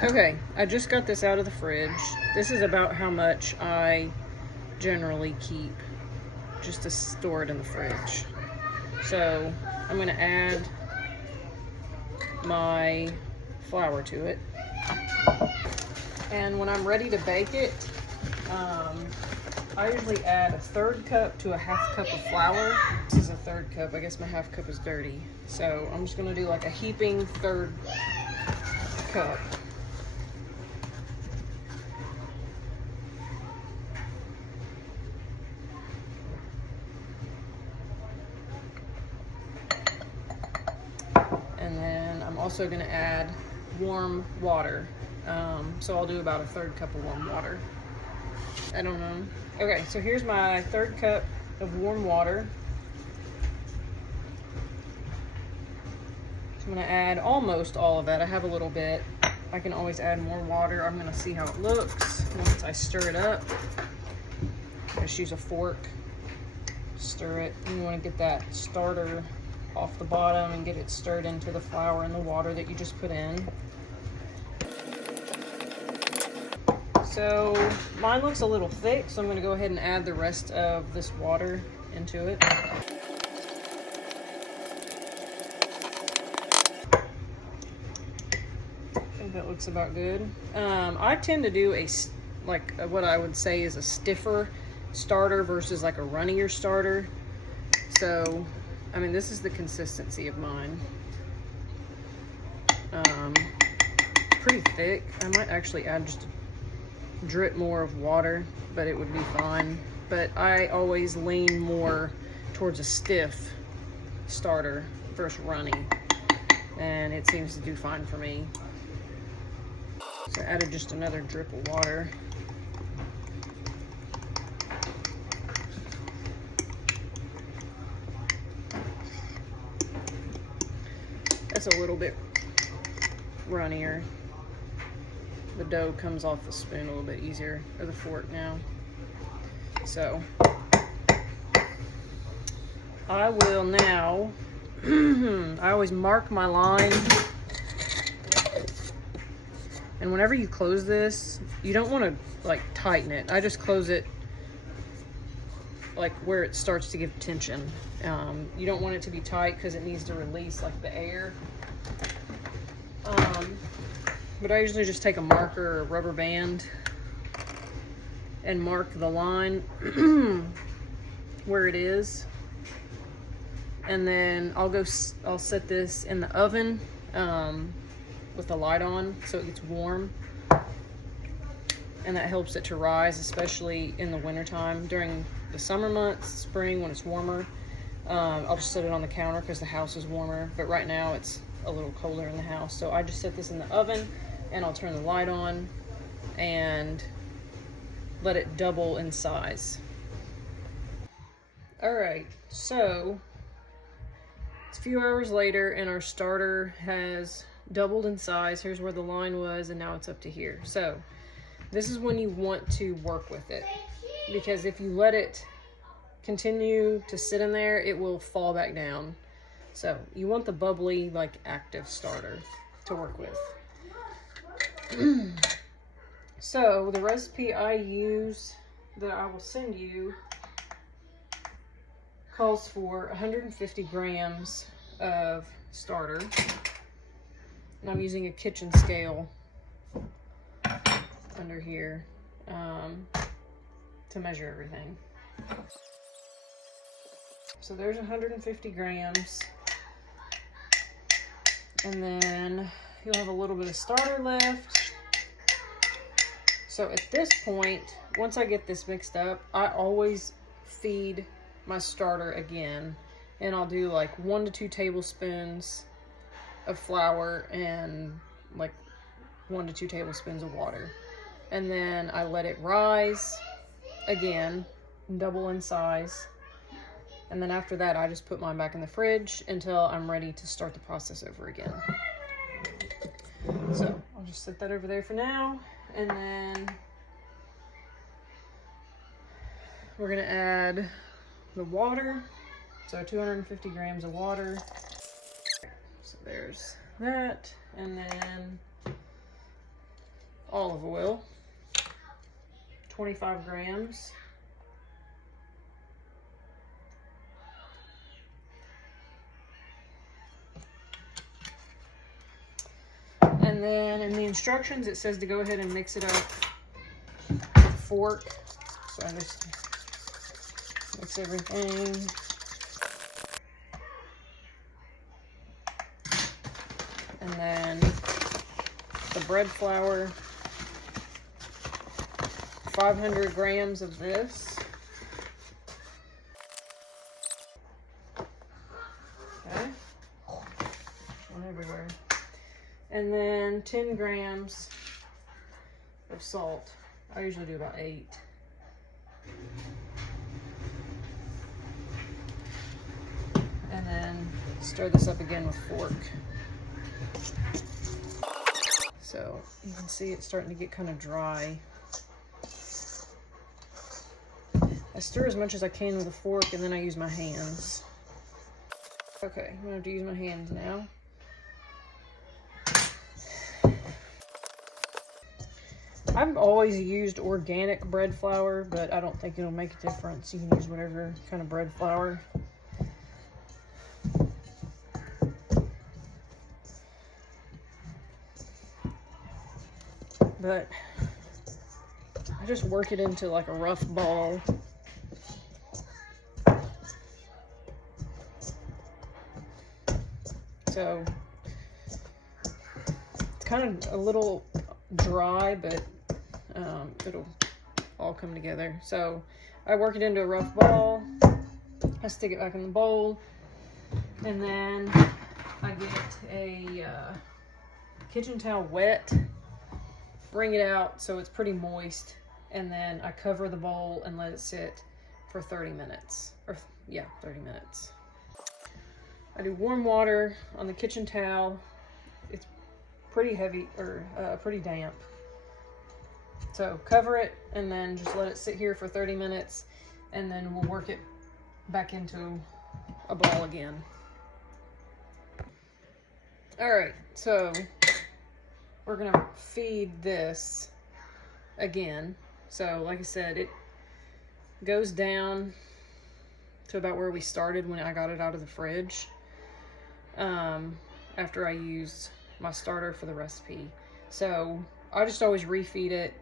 Okay, I just got this out of the fridge. This is about how much I generally keep just to store it in the fridge. So I'm going to add my flour to it. And when I'm ready to bake it, I usually add a 1/3 cup to a 1/2 cup of flour. This is a 1/3 cup. I guess my 1/2 cup is dirty. So I'm just going to do like a heaping 1/3 cup. And then I'm also going to add warm water. So I'll do about a 1/3 cup of warm water. I don't know. Okay, so here's my 1/3 cup of warm water. So I'm going to add almost all of that. I have a little bit. I can always add more water. I'm going to see how it looks once I stir it up. Just use a fork, stir it. You want to get that starter off the bottom and get it stirred into the flour and the water that you just put in. So mine looks a little thick, so I'm going to go ahead and add the rest of this water into it. I think that looks about good. I tend to do what I would say is a stiffer starter versus like a runnier starter. So, I mean, this is the consistency of mine. Pretty thick. I might actually add just a drip more of water, but it would be fine. But I always lean more towards a stiff starter versus runny, and it seems to do fine for me. So I added just another drip of water. That's a little bit runnier. The dough comes off the spoon a little bit easier, or the fork now. So I will now, I always mark my line. And whenever you close this, you don't want to like tighten it. I just close it like where it starts to give tension. You don't want it to be tight because it needs to release like the air. But I usually just take a marker or a rubber band and mark the line where it is. And then I'll set this in the oven with the light on so it gets warm. And that helps it to rise, especially in the wintertime. During the summer months, spring, when it's warmer, I'll just set it on the counter because the house is warmer. But right now it's a little colder in the house. So I just set this in the oven and I'll turn the light on and let it double in size. All right, so it's a few hours later and our starter has doubled in size. Here's where the line was and now it's up to here. So this is when you want to work with it, because if you let it continue to sit in there, it will fall back down. So you want the bubbly, like active starter to work with. So the recipe I use that I will send you calls for 150 grams of starter. And I'm using a kitchen scale under here to measure everything. So there's 150 grams. And then you'll have a little bit of starter left. So at this point, once I get this mixed up, I always feed my starter again. And I'll do like 1 to 2 tablespoons of flour and like 1 to 2 tablespoons of water. And then I let it rise again, double in size. And then after that, I just put mine back in the fridge until I'm ready to start the process over again. So I'll just set that over there for now. And then we're gonna add the water. So 250 grams of water. So there's that. And then olive oil, 25 grams. And then in the instructions, it says to go ahead and mix it up with a fork. So I just mix everything. And then the bread flour, 500 grams of this. Okay, one everywhere. And then 10 grams of salt. I usually do about 8. And then stir this up again with a fork. So you can see it's starting to get kind of dry. I stir as much as I can with a fork, and then I use my hands. Okay, I'm gonna have to use my hands now. I've always used organic bread flour, but I don't think it'll make a difference. You can use whatever kind of bread flour. But I just work it into like a rough ball. So it's kind of a little dry, but it'll all come together. So I work it into a rough ball. I stick it back in the bowl, and then I get a kitchen towel wet, wring it out so it's pretty moist, and then I cover the bowl and let it sit for 30 minutes. Or yeah, 30 minutes. I do warm water on the kitchen towel. It's pretty heavy, or pretty damp. So cover it and then just let it sit here for 30 minutes, and then we'll work it back into a ball again. All right, so we're gonna feed this again. So like I said, it goes down to about where we started when I got it out of the fridge, after I used my starter for the recipe. So I just always refeed it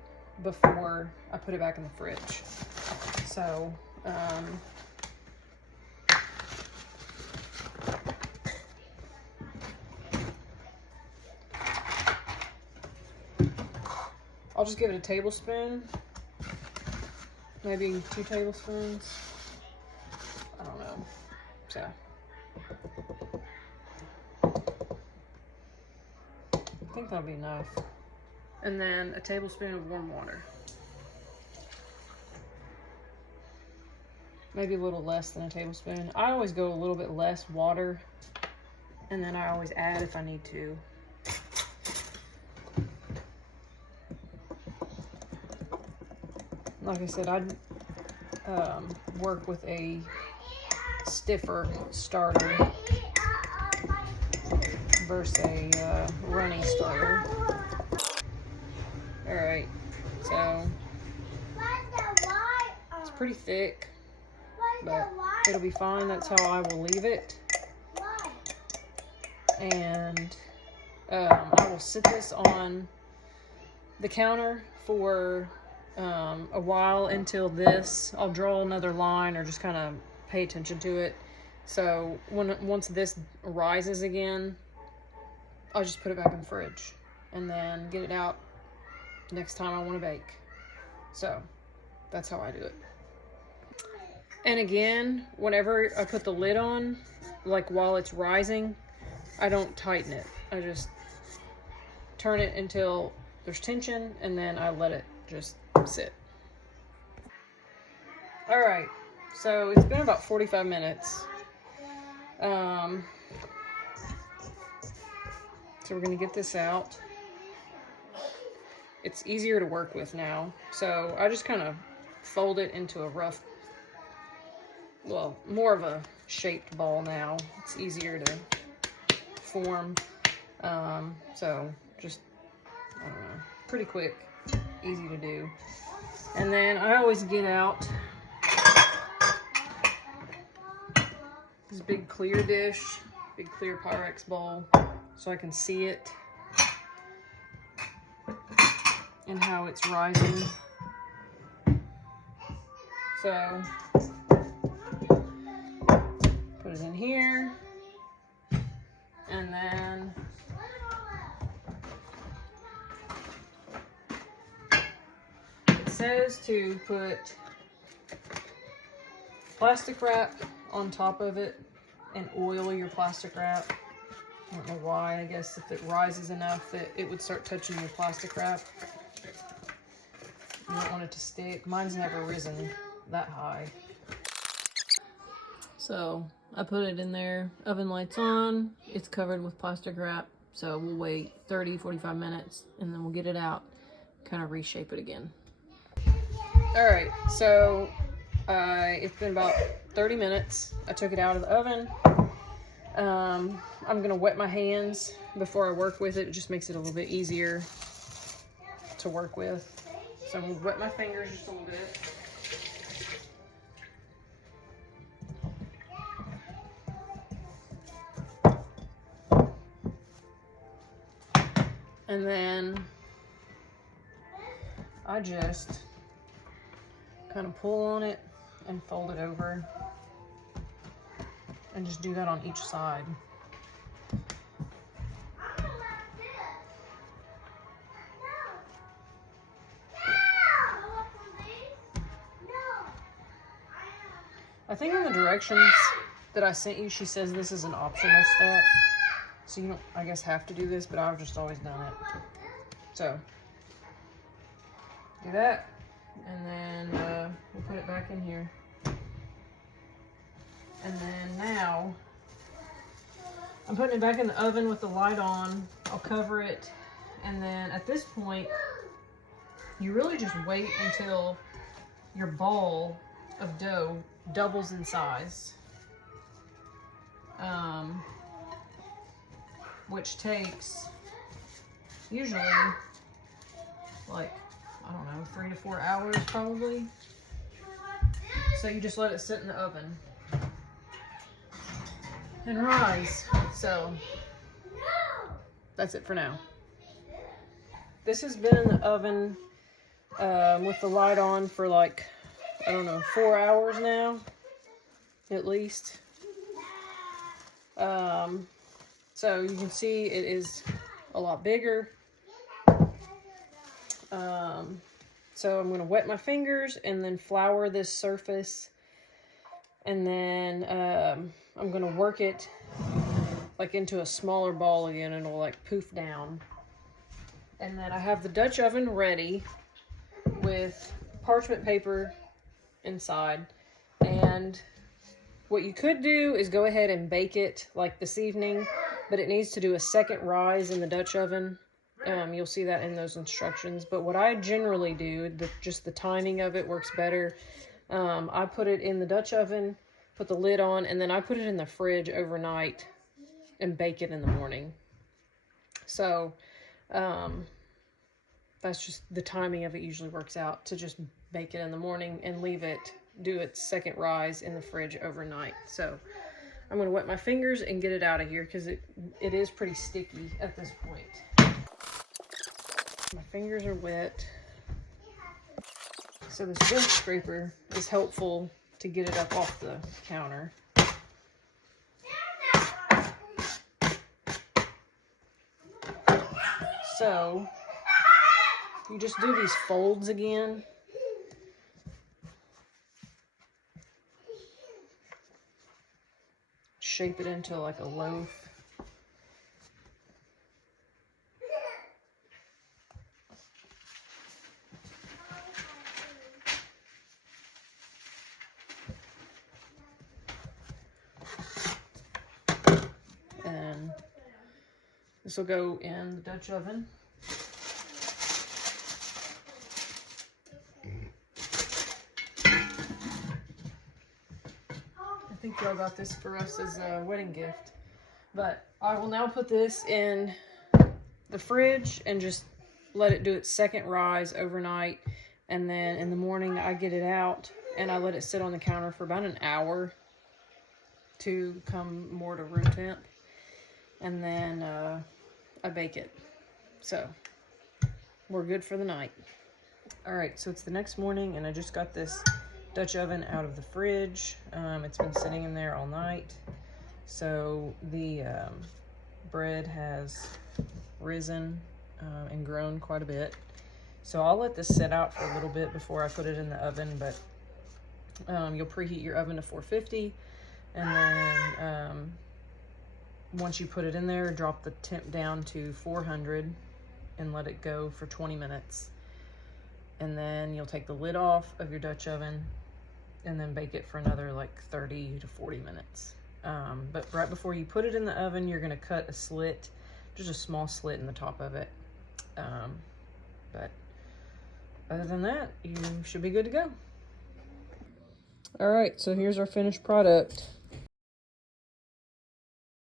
before I put it back in the fridge. So I'll just give it a tablespoon, maybe 2 tablespoons. I don't know. So I think that'll be enough. And then a tablespoon of warm water. Maybe a little less than a tablespoon. I always go a little bit less water, and then I always add if I need to. Like I said, I'd work with a stiffer starter versus a runny starter. All right, so it's pretty thick, but it'll be fine. That's how I will leave it. And I will sit this on the counter for a while until I'll draw another line or just kind of pay attention to it. So once this rises again, I'll just put it back in the fridge and then get it out next time I want to bake. So that's how I do it. And again, whenever I put the lid on, like while it's rising, I don't tighten it. I just turn it until there's tension, and then I let it just sit. All right, so it's been about 45 minutes. So we're gonna get this out. It's easier to work with now. So I just kind of fold it into a rough, well, more of a shaped ball now. It's easier to form. So just, I don't know. pretty quick, easy to do. And then I always get out this big clear dish, big clear Pyrex bowl, so I can see it and how it's rising. So put it in here, and then it says to put plastic wrap on top of it and oil your plastic wrap. I don't know why. I guess if it rises enough that it would start touching your plastic wrap. You don't want it to stick. Mine's never risen that high. So I put it in there, oven lights on, it's covered with plastic wrap. So we'll wait 30, 45 minutes and then we'll get it out, kind of reshape it again. All right, so it's been about 30 minutes. I took it out of the oven. I'm gonna wet my hands before I work with it. It just makes it a little bit easier to work with. So I'm gonna wet my fingers just a little bit. And then I just kind of pull on it and fold it over and just do that on each side. I think in the directions that I sent you, she says this is an optional step. So you don't, I guess, have to do this, but I've just always done it. So, do that, and then we'll put it back in here. And then now, I'm putting it back in the oven with the light on. I'll cover it, and then at this point, you really just wait until your ball of dough doubles in size. Which takes usually like, I don't know, 3 to 4 hours probably. So you just let it sit in the oven and rise. So that's it for now. This has been in the oven with the light on for like, I don't know, 4 hours now, at least. So you can see it is a lot bigger. So I'm going to wet my fingers and then flour this surface. And then I'm going to work it like into a smaller ball again, and it'll like poof down. And then I have the Dutch oven ready with parchment paper inside. And what you could do is go ahead and bake it like this evening, but it needs to do a second rise in the Dutch oven. You'll see that in those instructions. But what I generally do, just the timing of it works better. I put it in the Dutch oven, put the lid on, and then I put it in the fridge overnight and bake it in the morning. So that's just the timing of it usually works out to just bake it in the morning and leave it, do its second rise in the fridge overnight. So I'm going to wet my fingers and get it out of here because it is pretty sticky at this point. My fingers are wet. So this bench scraper is helpful to get it up off the counter. So you just do these folds again. Shape it into like a loaf. And this will go in the Dutch oven. I think y'all got this for us as a wedding gift. But I will now put this in the fridge and just let it do its second rise overnight, and then in the morning I get it out and I let it sit on the counter for about an hour to come more to room temp, and then I bake it. So we're good for the night. All right, so it's the next morning and I just got this Dutch oven out of the fridge. It's been sitting in there all night. So the bread has risen and grown quite a bit. So I'll let this sit out for a little bit before I put it in the oven, but you'll preheat your oven to 450, and then once you put it in there, drop the temp down to 400 and let it go for 20 minutes. And then you'll take the lid off of your Dutch oven and then bake it for another like 30 to 40 minutes. But right before you put it in the oven, you're gonna cut a slit, just a small slit in the top of it. But other than that, you should be good to go. All right, so here's our finished product.